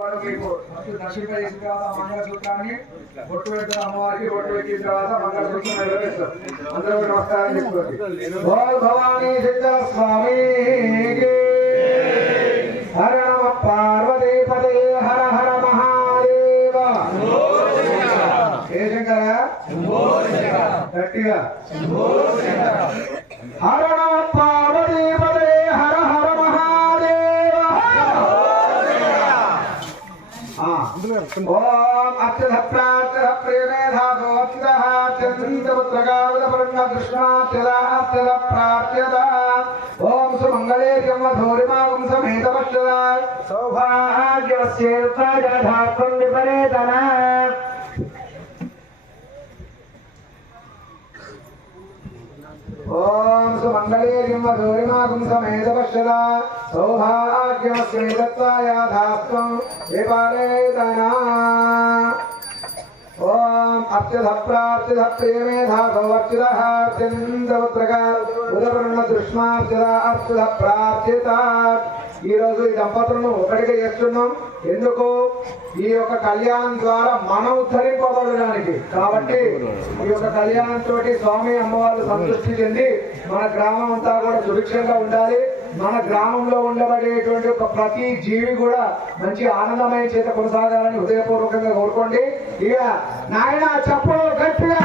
దర్శింపజేసిన తర్వాత మంగళసూత్రాన్ని బొట్టు పెట్టిన అమ్మవారికి బొట్టు పెట్టిన తర్వాత మంగళసూత్రం నిర్వహిస్తారు. అందరూ నమస్కారం చేసుకోండి. బోల్ భవానీ సిద్ధ స్వామి హర నమ పార్వతీ పదే హర హర మహాదేవ. ఏ శంకర గట్టిగా హర నమ పార్వతీ పదే హర హర మహాదేవ. ఓం అత్యధ ప్రార్థ ప్రేమేధాతో అత్యధ చంద్రపుత్రగావదపరంగ కృష్ణాత్యధ ప్రార్థ్యత. ఓం సుమంగళే జన్మధోరిమాగం సమేత పశ్యత సౌభాగ్యవస్యేత్రాజాధాత్వం విపరేతన. ఓం సుమంగళే జన్మధోరిమాగం సమేత పశ్యత సౌభాగ్యవస్యేత్రాజాధాత్వం విపరేతన. ఓం అత్యధ ప్రార్థ్యత ప్రేమేధాతో అత్యధ చంద్రపుత్రగావదపరంగ కృష్ణాత్యధ ప్రార్థ్యత. ఈ రోజు ఈ దంపతులను ఒకటిగా చేస్తున్నాం. ఎందుకు? ఈ యొక్క కళ్యాణం ద్వారా మనం ఉద్ధరింపబడడానికి. కాబట్టి ఈ యొక్క కళ్యాణం తోటి స్వామి అమ్మవారు సంతృప్తి చెంది మన గ్రామం అంతా కూడా సుభిక్షంగా ఉండాలి. మన గ్రామంలో ఉండబడేటువంటి ఒక ప్రతి జీవి కూడా మంచి ఆనందమయ చేత కొనసాగాలని హృదయపూర్వకంగా కోరుకోండి. ఇక నాయన చెప్పు గట్టిగా.